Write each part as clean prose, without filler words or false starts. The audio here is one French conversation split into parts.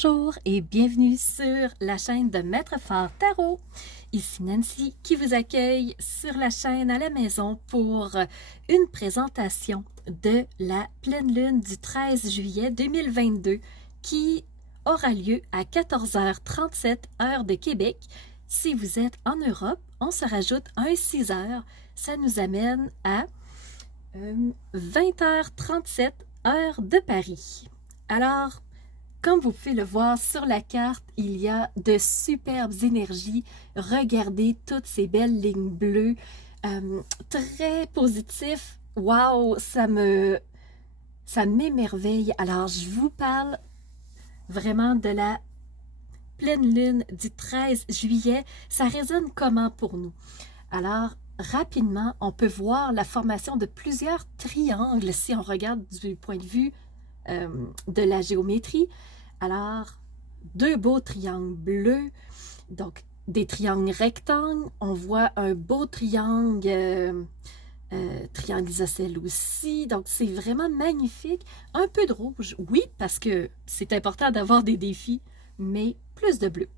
Bonjour et bienvenue sur la chaîne de Maître Phare Tarot. Ici Nancy qui vous accueille sur la chaîne à la maison pour une présentation de la pleine lune du 13 juillet 2022 qui aura lieu à 14h37 heure de Québec. Si vous êtes en Europe, on se rajoute un 6 heures. Ça nous amène à 20h37 heure de Paris. Alors, comme vous pouvez le voir sur la carte, il y a de superbes énergies. Regardez toutes ces belles lignes bleues. Très positif. Wow, ça m'émerveille. Alors, je vous parle vraiment de la pleine lune du 13 juillet. Ça résonne comment pour nous? Alors, rapidement, on peut voir la formation de plusieurs triangles si on regarde du point de vue de la géométrie. Alors, deux beaux triangles bleus, donc des triangles rectangles. On voit un beau triangle, triangle isocèle aussi. Donc, c'est vraiment magnifique. Un peu de rouge, oui, parce que c'est important d'avoir des défis, mais plus de bleu.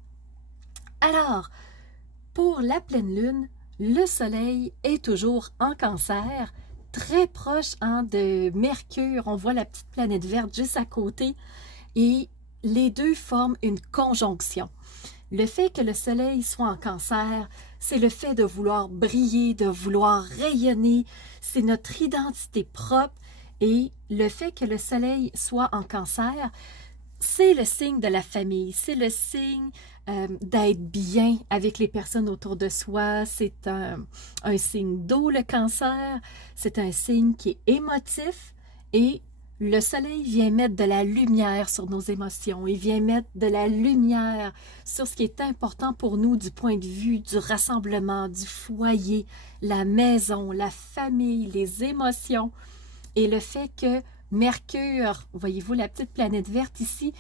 Alors, pour la pleine lune, le soleil est toujours en Cancer, très proche de Mercure. On voit la petite planète verte juste à côté et les deux forment une conjonction. Le fait que le soleil soit en Cancer, c'est le fait de vouloir briller, de vouloir rayonner, c'est notre identité propre. Et le fait que le soleil soit en Cancer, c'est le signe de la famille, c'est le signe d'être bien avec les personnes autour de soi. C'est un signe d'eau, le Cancer. C'est un signe qui est émotif et le soleil vient mettre de la lumière sur nos émotions. Il vient mettre de la lumière sur ce qui est important pour nous du point de vue du rassemblement, du foyer, la maison, la famille, les émotions. Et le fait que Mercure, voyez-vous la petite planète verte ici,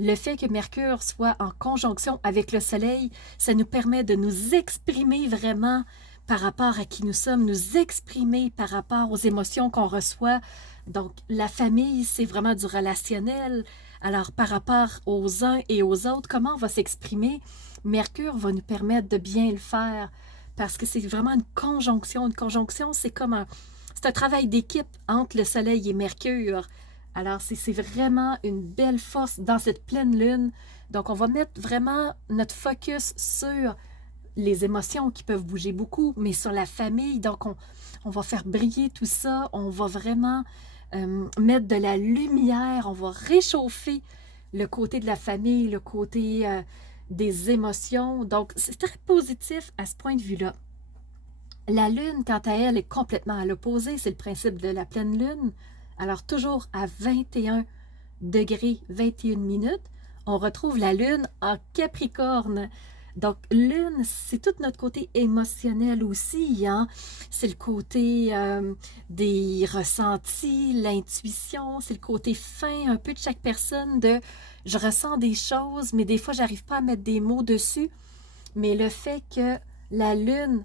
le fait que Mercure soit en conjonction avec le Soleil, ça nous permet de nous exprimer vraiment par rapport à qui nous sommes, nous exprimer par rapport aux émotions qu'on reçoit. Donc, la famille, c'est vraiment du relationnel. Alors, par rapport aux uns et aux autres, comment on va s'exprimer? Mercure va nous permettre de bien le faire parce que c'est vraiment une conjonction. Une conjonction, c'est comme c'est un travail d'équipe entre le Soleil et Mercure. Alors, c'est vraiment une belle force dans cette pleine lune. Donc, on va mettre vraiment notre focus sur les émotions qui peuvent bouger beaucoup, mais sur la famille. Donc, on va faire briller tout ça. On va vraiment mettre de la lumière. On va réchauffer le côté de la famille, le côté des émotions. Donc, c'est très positif à ce point de vue-là. La lune, quant à elle, est complètement à l'opposé. C'est le principe de la pleine lune. Alors, toujours à 21 degrés 21 minutes, on retrouve la lune en Capricorne. Donc, lune, c'est tout notre côté émotionnel aussi. Hein? C'est le côté des ressentis, l'intuition. C'est le côté fin un peu de chaque personne de « je ressens des choses, mais des fois, j'arrive pas à mettre des mots dessus. » Mais le fait que la lune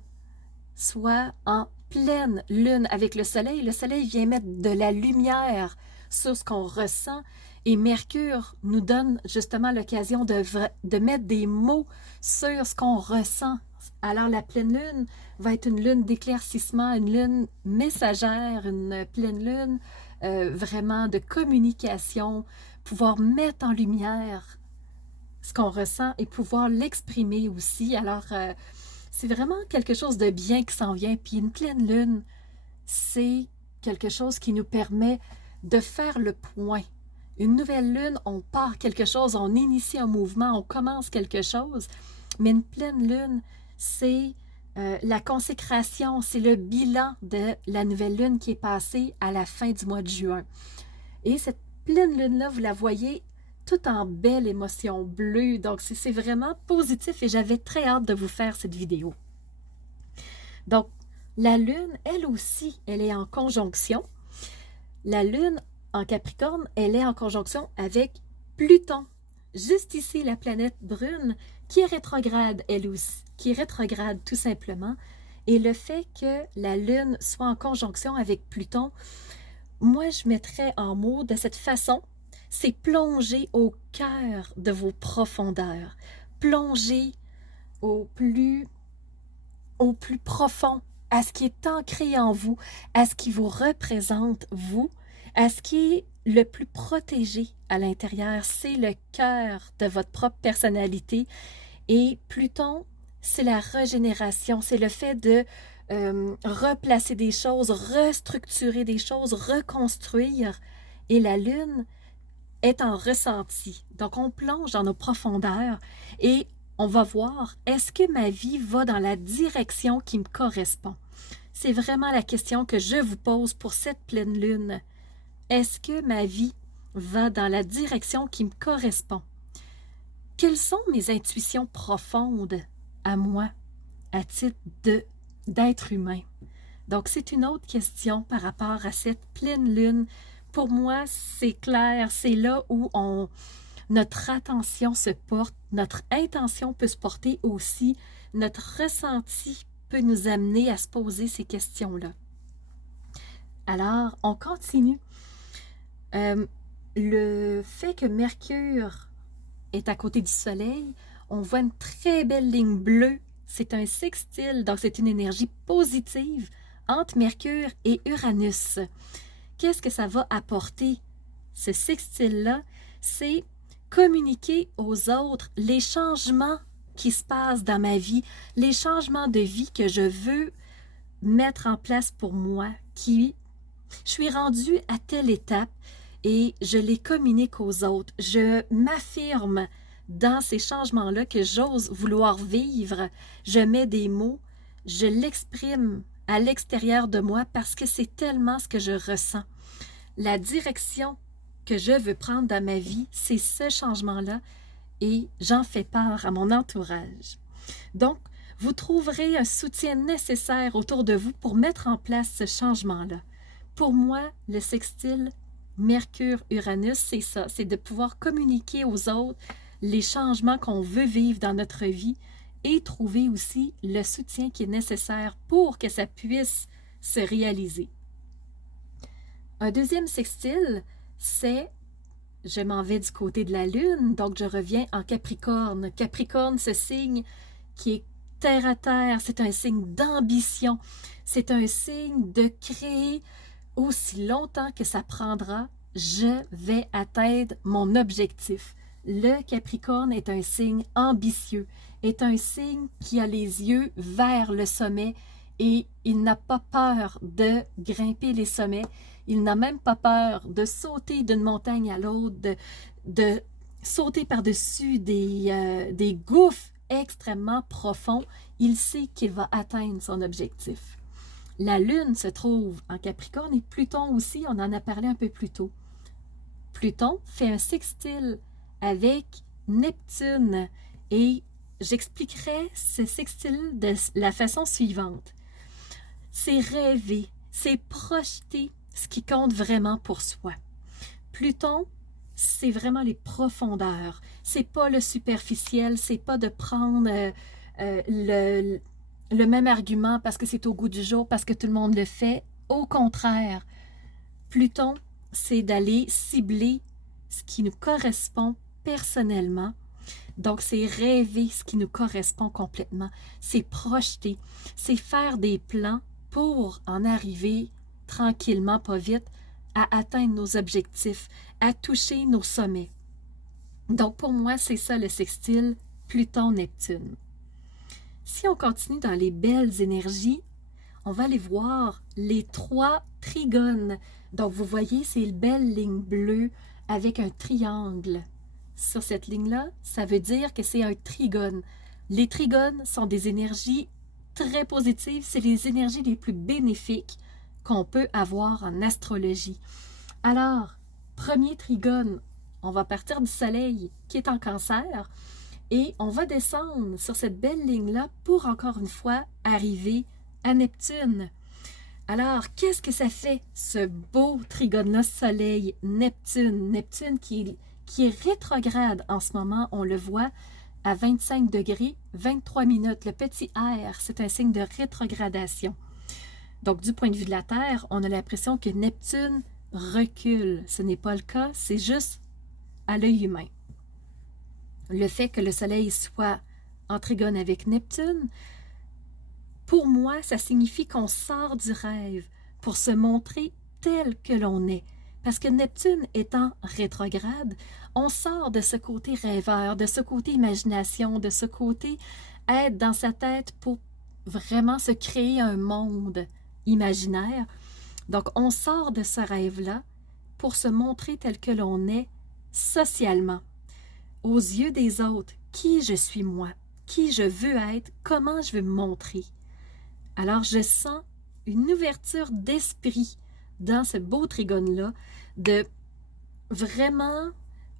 soit en pleine lune avec le soleil vient mettre de la lumière sur ce qu'on ressent et Mercure nous donne justement l'occasion de mettre des mots sur ce qu'on ressent. Alors la pleine lune va être une lune d'éclaircissement, une lune messagère, une pleine lune vraiment de communication, pouvoir mettre en lumière ce qu'on ressent et pouvoir l'exprimer aussi. Alors c'est vraiment quelque chose de bien qui s'en vient. Puis une pleine lune, c'est quelque chose qui nous permet de faire le point. Une nouvelle lune, on part quelque chose, on initie un mouvement, on commence quelque chose. Mais une pleine lune, c'est la consécration, c'est le bilan de la nouvelle lune qui est passée à la fin du mois de juin. Et cette pleine lune-là, vous la voyez tout en belle émotion bleue. Donc, c'est vraiment positif et j'avais très hâte de vous faire cette vidéo. Donc, la Lune, elle aussi, elle est en conjonction. La Lune en Capricorne, elle est en conjonction avec Pluton. Juste ici, la planète brune qui est rétrograde, elle aussi, qui est rétrograde tout simplement. Et le fait que la Lune soit en conjonction avec Pluton, moi, je mettrais en mots de cette façon. c'est plonger au cœur de vos profondeurs, plonger au plus profond, à ce qui est ancré en vous, à ce qui vous représente, vous, à ce qui est le plus protégé à l'intérieur. C'est le cœur de votre propre personnalité. Et Pluton, c'est la régénération, c'est le fait de replacer des choses, restructurer des choses, reconstruire. Et la Lune est en ressenti. Donc, on plonge dans nos profondeurs et on va voir, est-ce que ma vie va dans la direction qui me correspond? C'est vraiment la question que je vous pose pour cette pleine lune. Est-ce que ma vie va dans la direction qui me correspond? Quelles sont mes intuitions profondes à moi, à titre d'être humain? Donc, c'est une autre question par rapport à cette pleine lune. Pour moi, c'est clair, c'est là où notre attention se porte, notre intention peut se porter aussi, notre ressenti peut nous amener à se poser ces questions-là. Alors, on continue. Le fait que Mercure est à côté du Soleil, on voit une très belle ligne bleue. C'est un sextile, donc c'est une énergie positive entre Mercure et Uranus. Qu'est-ce que ça va apporter, ce sextile-là? C'est communiquer aux autres les changements qui se passent dans ma vie, les changements de vie que je veux mettre en place pour moi, je suis rendue à telle étape et je les communique aux autres. Je m'affirme dans ces changements-là que j'ose vouloir vivre. Je mets des mots, je l'exprime à l'extérieur de moi parce que c'est tellement ce que je ressens. La direction que je veux prendre dans ma vie, c'est ce changement-là et j'en fais part à mon entourage. Donc, vous trouverez un soutien nécessaire autour de vous pour mettre en place ce changement-là. Pour moi, le sextile Mercure-Uranus, c'est ça, c'est de pouvoir communiquer aux autres les changements qu'on veut vivre dans notre vie et trouver aussi le soutien qui est nécessaire pour que ça puisse se réaliser. Un deuxième sextile, c'est, je m'en vais du côté de la Lune, donc je reviens en Capricorne. Capricorne, ce signe qui est terre à terre, c'est un signe d'ambition, c'est un signe de créer aussi longtemps que ça prendra, je vais atteindre mon objectif. Le Capricorne est un signe ambitieux, est un signe qui a les yeux vers le sommet et il n'a pas peur de grimper les sommets. Il n'a même pas peur de sauter d'une montagne à l'autre, de sauter par-dessus des gouffres extrêmement profonds. Il sait qu'il va atteindre son objectif. La Lune se trouve en Capricorne et Pluton aussi, on en a parlé un peu plus tôt. Pluton fait un sextile avec Neptune et j'expliquerai ce sextile de la façon suivante. C'est rêver, c'est projeter ce qui compte vraiment pour soi. Pluton, c'est vraiment les profondeurs. C'est pas le superficiel, c'est pas de prendre le même argument parce que c'est au goût du jour, parce que tout le monde le fait. Au contraire, Pluton, c'est d'aller cibler ce qui nous correspond personnellement. Donc, c'est rêver ce qui nous correspond complètement. C'est projeter, c'est faire des plans pour en arriver tranquillement, pas vite, à atteindre nos objectifs, à toucher nos sommets. Donc, pour moi, c'est ça le sextile Pluton-Neptune. Si on continue dans les belles énergies, on va aller voir les 3 trigones. Donc, vous voyez, c'est une belle ligne bleue avec un triangle. Sur cette ligne-là, ça veut dire que c'est un trigone. Les trigones sont des énergies très positives. C'est les énergies les plus bénéfiques qu'on peut avoir en astrologie. Alors, premier trigone, on va partir du Soleil qui est en Cancer et on va descendre sur cette belle ligne-là pour encore une fois arriver à Neptune. Alors, qu'est-ce que ça fait, ce beau trigone-là, Soleil-Neptune? Neptune qui est rétrograde en ce moment, on le voit à 25 degrés, 23 minutes. Le petit R, c'est un signe de rétrogradation. Donc, du point de vue de la Terre, on a l'impression que Neptune recule. Ce n'est pas le cas, c'est juste à l'œil humain. Le fait que le Soleil soit en trigone avec Neptune, pour moi, ça signifie qu'on sort du rêve pour se montrer tel que l'on est. Parce que Neptune étant rétrograde, on sort de ce côté rêveur, de ce côté imagination, de ce côté être dans sa tête pour vraiment se créer un monde imaginaire. Donc, on sort de ce rêve-là pour se montrer tel que l'on est socialement, aux yeux des autres, qui je suis moi, qui je veux être, comment je veux me montrer. Alors, je sens une ouverture d'esprit dans ce beau trigone-là, de vraiment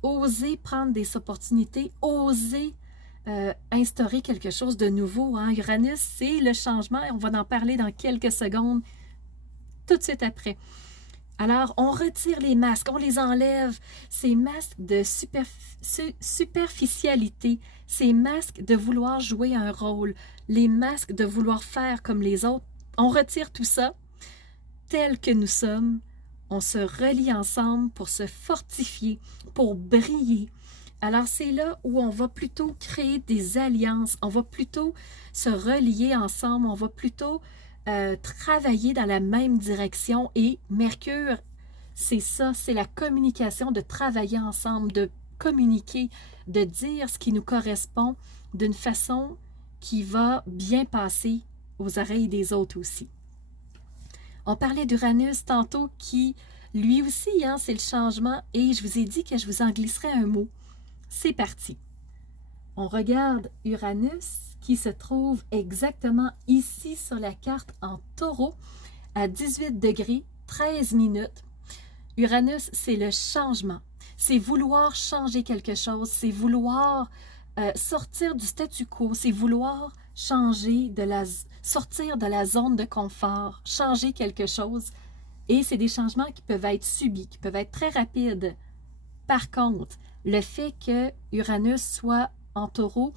oser prendre des opportunités, oser instaurer quelque chose de nouveau. Hein? Uranus, c'est le changement, et on va en parler dans quelques secondes, tout de suite après. Alors, on retire les masques, on les enlève, ces masques de superficialité, ces masques de vouloir jouer un rôle, les masques de vouloir faire comme les autres. On retire tout ça, tel que nous sommes, on se relie ensemble pour se fortifier, pour briller. Alors, c'est là où on va plutôt créer des alliances, on va plutôt se relier ensemble, on va plutôt travailler dans la même direction. Et Mercure, c'est ça, c'est la communication, de travailler ensemble, de communiquer, de dire ce qui nous correspond d'une façon qui va bien passer aux oreilles des autres aussi. On parlait d'Uranus tantôt qui, lui aussi, hein, c'est le changement, et je vous ai dit que je vous en glisserais un mot. C'est parti. On regarde Uranus qui se trouve exactement ici sur la carte en Taureau à 18 degrés 13 minutes. Uranus, c'est le changement. C'est vouloir changer quelque chose, c'est vouloir sortir du statu quo, c'est vouloir sortir de la zone de confort, changer quelque chose. Et c'est des changements qui peuvent être subis, qui peuvent être très rapides. Par contre, le fait que Uranus soit en Taureau,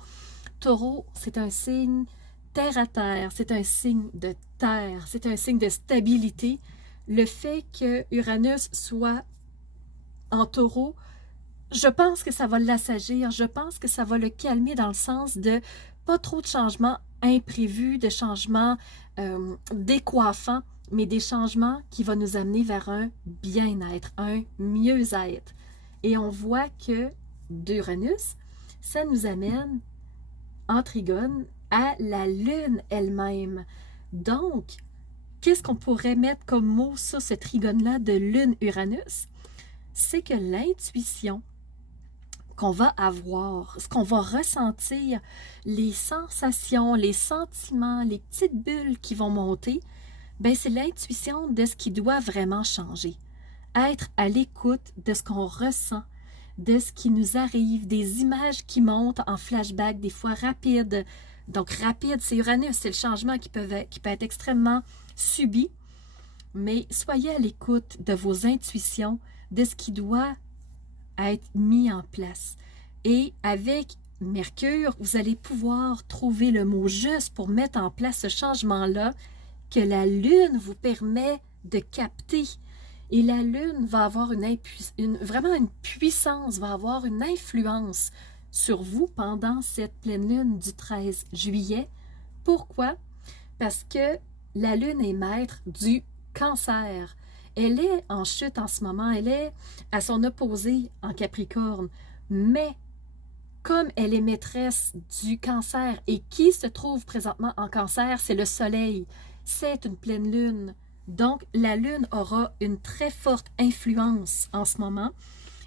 c'est un signe terre à terre, c'est un signe de terre, c'est un signe de stabilité. Le fait que Uranus soit en Taureau, je pense que ça va l'assagir, je pense que ça va le calmer dans le sens de pas trop de changements imprévus, de changements décoiffants, mais des changements qui vont nous amener vers un bien-être, un mieux-être. Et on voit que d'Uranus, ça nous amène en trigone à la Lune elle-même. Donc, qu'est-ce qu'on pourrait mettre comme mot sur ce trigone-là de Lune-Uranus? C'est que l'intuition qu'on va avoir, ce qu'on va ressentir, les sensations, les sentiments, les petites bulles qui vont monter, ben c'est l'intuition de ce qui doit vraiment changer. Être à l'écoute de ce qu'on ressent, de ce qui nous arrive, des images qui montent en flashback, des fois rapides. Donc rapide, c'est Uranus, c'est le changement qui peut être extrêmement subi. Mais soyez à l'écoute de vos intuitions, de ce qui doit être mis en place. Et avec Mercure, vous allez pouvoir trouver le mot juste pour mettre en place ce changement-là que la Lune vous permet de capter. Et la Lune va avoir vraiment une puissance, va avoir une influence sur vous pendant cette pleine Lune du 13 juillet. Pourquoi? Parce que la Lune est maître du Cancer. Elle est en chute en ce moment, elle est à son opposé en Capricorne, mais comme elle est maîtresse du Cancer, et qui se trouve présentement en Cancer, c'est le Soleil, c'est une pleine Lune. Donc, la Lune aura une très forte influence en ce moment.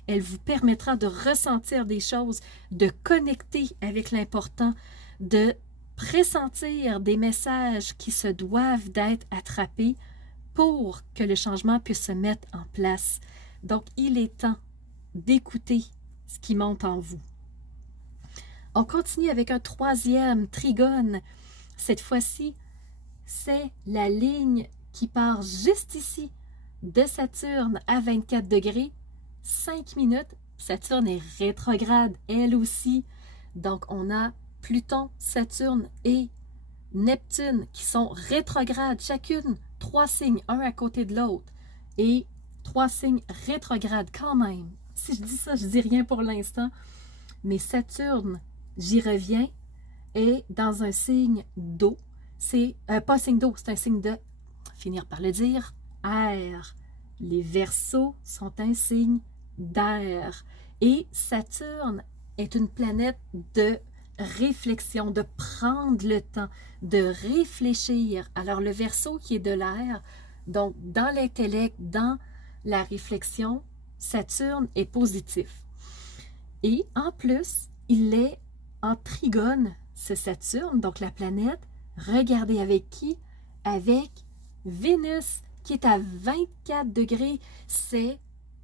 Elle vous permettra de ressentir des choses, de connecter avec l'important, de pressentir des messages qui se doivent d'être attrapés pour que le changement puisse se mettre en place. Donc, il est temps d'écouter ce qui monte en vous. On continue avec un troisième trigone. Cette fois-ci, c'est la ligne qui part juste ici de Saturne à 24 degrés, 5 minutes. Saturne est rétrograde, elle aussi. Donc, on a Pluton, Saturne et Neptune qui sont rétrogrades, chacune 3 signes, un à côté de l'autre. Et 3 signes rétrogrades quand même. si je dis ça, je dis rien pour l'instant. Mais Saturne, j'y reviens, est dans un signe d'eau. C'est pas un signe d'eau, c'est un signe de, finir par le dire, air. Les Verseaux sont un signe d'air. Et Saturne est une planète de réflexion, de prendre le temps, de réfléchir. Alors le Verseau qui est de l'air, donc dans l'intellect, dans la réflexion, Saturne est positif. Et en plus, il est en trigone, ce Saturne, donc la planète. Regardez avec qui? Avec Vénus, qui est à 24 degrés. C'est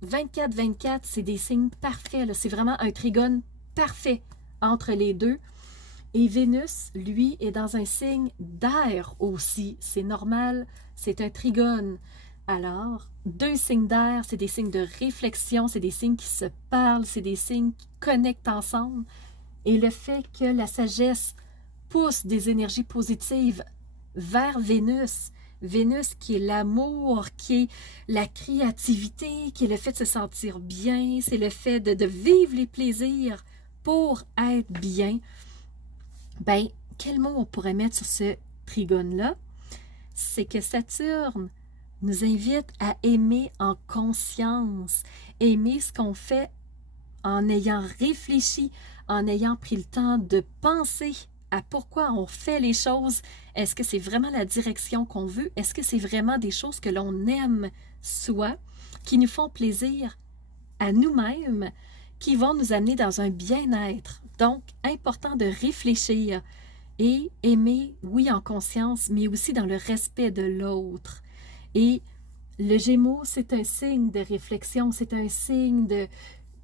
24-24, c'est des signes parfaits. C'est vraiment un trigone parfait entre les deux. Et Vénus, lui, est dans un signe d'air aussi. C'est normal, c'est un trigone. Alors, deux signes d'air, c'est des signes de réflexion, c'est des signes qui se parlent, c'est des signes qui connectent ensemble. Et le fait que la sagesse pousse des énergies positives vers Vénus, Vénus qui est l'amour, qui est la créativité, qui est le fait de se sentir bien, c'est le fait de vivre les plaisirs pour être bien. Ben, quel mot on pourrait mettre sur ce trigone-là? C'est que Saturne nous invite à aimer en conscience, aimer ce qu'on fait en ayant réfléchi, en ayant pris le temps de penser à pourquoi on fait les choses. Est-ce que c'est vraiment la direction qu'on veut? Est-ce que c'est vraiment des choses que l'on aime soi, qui nous font plaisir à nous-mêmes, qui vont nous amener dans un bien-être? Donc, important de réfléchir et aimer, oui, en conscience, mais aussi dans le respect de l'autre. Et le Gémeaux, c'est un signe de réflexion, c'est un signe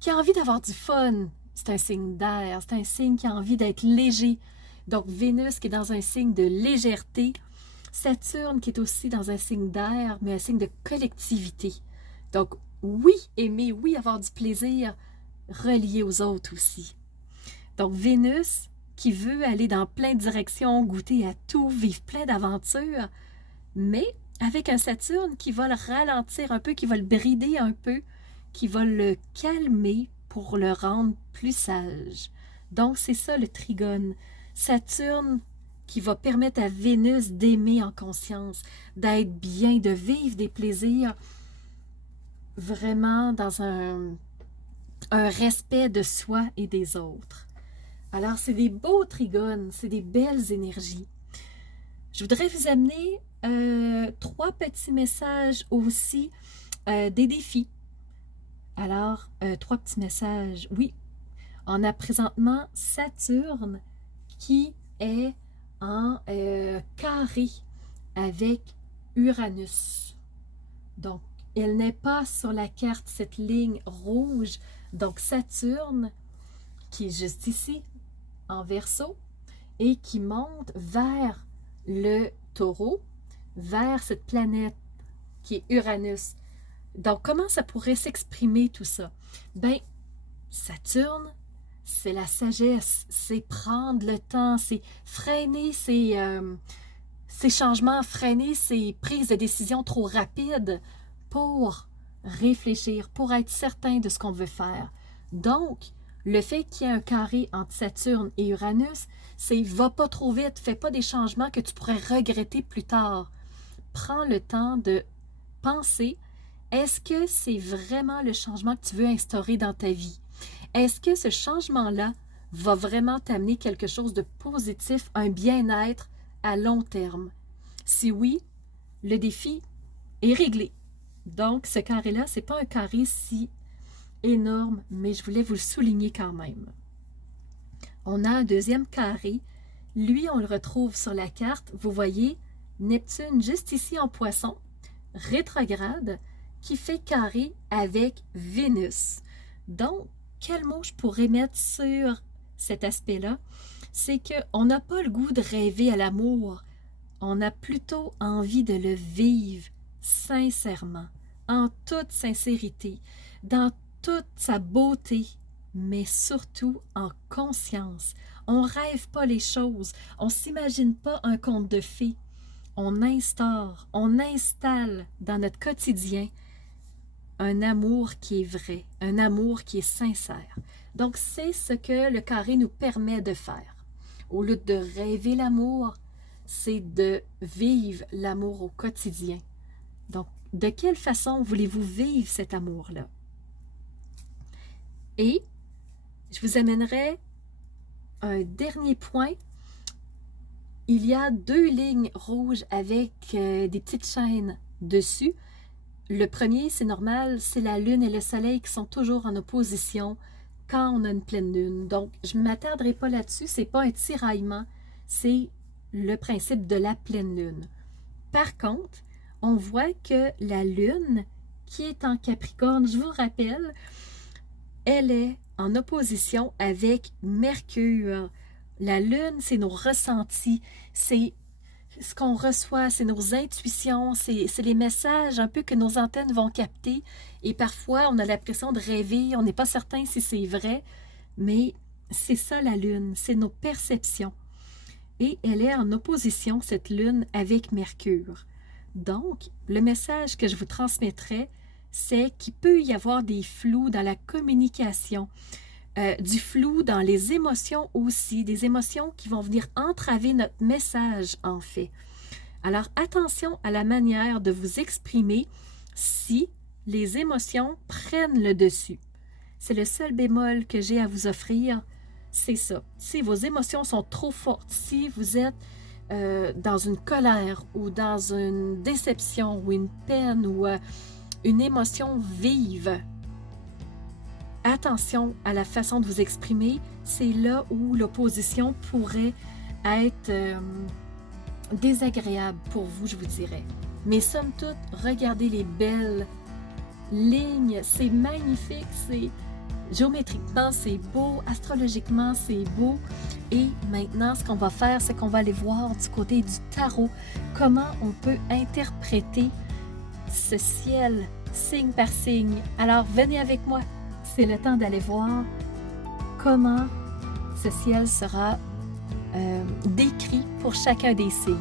qui a envie d'avoir du fun. C'est un signe d'air, c'est un signe qui a envie d'être léger. Donc, Vénus qui est dans un signe de légèreté, Saturne qui est aussi dans un signe d'air, mais un signe de collectivité. Donc, oui, aimer, oui, avoir du plaisir, relié aux autres aussi. Donc, Vénus qui veut aller dans plein de directions, goûter à tout, vivre plein d'aventures, mais avec un Saturne qui va le ralentir un peu, qui va le brider un peu, qui va le calmer pour le rendre plus sage. Donc, c'est ça le trigone. Saturne qui va permettre à Vénus d'aimer en conscience, d'être bien, de vivre des plaisirs vraiment dans un respect de soi et des autres. Alors, c'est des beaux trigones, c'est des belles énergies. Je voudrais vous amener 3 petits messages aussi, des défis. Alors, 3 petits messages. Oui, on a présentement Saturne qui est en carré avec Uranus. Donc, elle n'est pas sur la carte, cette ligne rouge. Donc, Saturne, qui est juste ici, en Verseau, et qui monte vers le Taureau, vers cette planète qui est Uranus. Donc, comment ça pourrait s'exprimer tout ça? Ben, Saturne, c'est la sagesse, c'est prendre le temps, c'est freiner ces changements, freiner ces prises de décision trop rapides pour réfléchir, pour être certain de ce qu'on veut faire. Donc, le fait qu'il y ait un carré entre Saturne et Uranus, c'est va pas trop vite, fais pas des changements que tu pourrais regretter plus tard. Prends le temps de penser, est-ce que c'est vraiment le changement que tu veux instaurer dans ta vie? Est-ce que ce changement-là va vraiment t'amener quelque chose de positif, un bien-être à long terme? Si oui, le défi est réglé. Donc, ce carré-là, ce n'est pas un carré si énorme, mais je voulais vous le souligner quand même. On a un deuxième carré. Lui, on le retrouve sur la carte. Vous voyez, Neptune juste ici en Poisson, rétrograde, qui fait carré avec Vénus. Donc, quel mot je pourrais mettre sur cet aspect-là? C'est qu'on n'a pas le goût de rêver à l'amour. On a plutôt envie de le vivre sincèrement, en toute sincérité, dans toute sa beauté, mais surtout en conscience. On ne rêve pas les choses, on ne s'imagine pas un conte de fées. On installe dans notre quotidien un amour qui est vrai, un amour qui est sincère. Donc, c'est ce que le carré nous permet de faire. Au lieu de rêver l'amour, c'est de vivre l'amour au quotidien. Donc, de quelle façon voulez-vous vivre cet amour-là? Et je vous amènerai un dernier point. Il y a 2 lignes rouges avec des petites chaînes dessus. Le premier, c'est normal, c'est la lune et le soleil qui sont toujours en opposition quand on a une pleine lune. Donc, je ne m'attarderai pas là-dessus, ce n'est pas un tiraillement, c'est le principe de la pleine lune. Par contre, on voit que la lune, qui est en Capricorne, je vous rappelle, elle est en opposition avec Mercure. La lune, c'est nos ressentis, c'est ce qu'on reçoit, c'est nos intuitions, c'est les messages un peu que nos antennes vont capter. Et parfois, on a l'impression de rêver, on n'est pas certain si c'est vrai, mais c'est ça la lune, c'est nos perceptions. Et elle est en opposition, cette lune, avec Mercure. Donc, le message que je vous transmettrai, c'est qu'il peut y avoir des flous dans la communication, du flou dans les émotions aussi, des émotions qui vont venir entraver notre message en fait. Alors attention à la manière de vous exprimer si les émotions prennent le dessus. C'est le seul bémol que j'ai à vous offrir, c'est ça. Si vos émotions sont trop fortes, si vous êtes dans une colère ou dans une déception ou une peine ou une émotion vive, attention à la façon de vous exprimer, c'est là où l'opposition pourrait être désagréable pour vous, je vous dirais. Mais somme toute, regardez les belles lignes, c'est magnifique, c'est géométriquement, c'est beau, astrologiquement, c'est beau. Et maintenant, ce qu'on va faire, c'est qu'on va aller voir du côté du tarot, comment on peut interpréter ce ciel signe par signe. Alors, venez avec moi. C'est le temps d'aller voir comment ce ciel sera décrit pour chacun des signes.